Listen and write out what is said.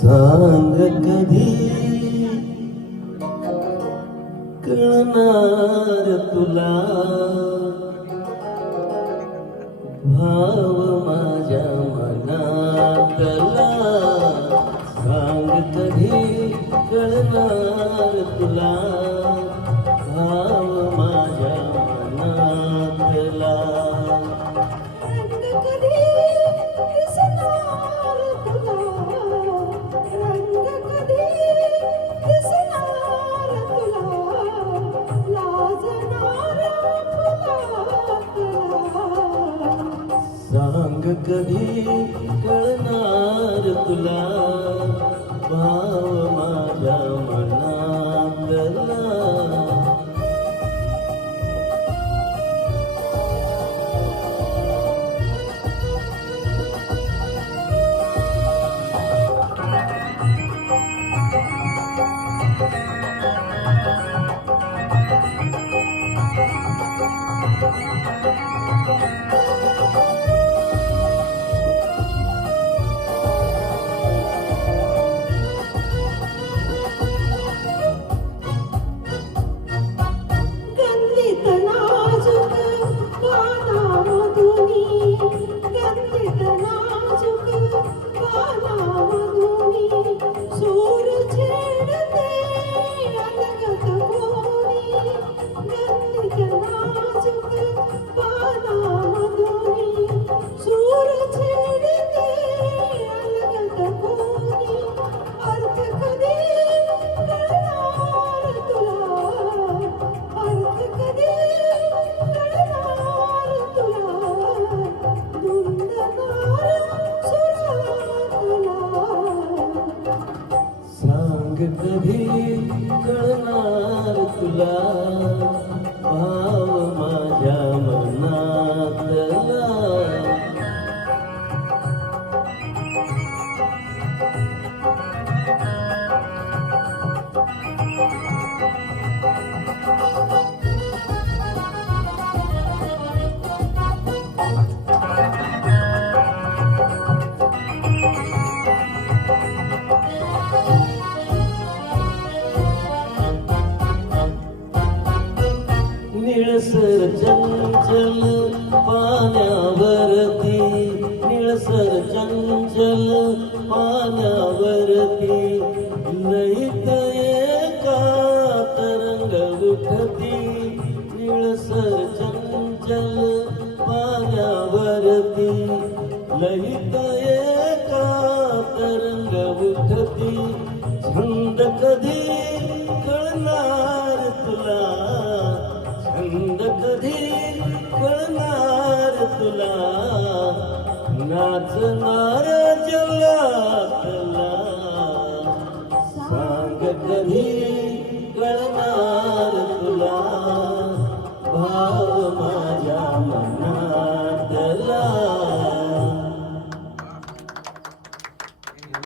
सांग कधी कळणार तुला भाव माझ्या मनातला सांग कधी कळणार तुला भाव माझ्या मनातला सांग कधी कळणार तुला भाव माझ्या मनातला कधी कळणार तुला भाव माझ्या मनातला निळसर चंचल पाण्यावरती निळसर चंचल पाण्यावरती लईत एका तरंग उठती निळसर चंचल पाण्यावरती लईत एका तरंग उठती छंद कधी कळणार तुला छंद कधी कळणार तुला नाचणार जगातला सांग कधी कळणार तुला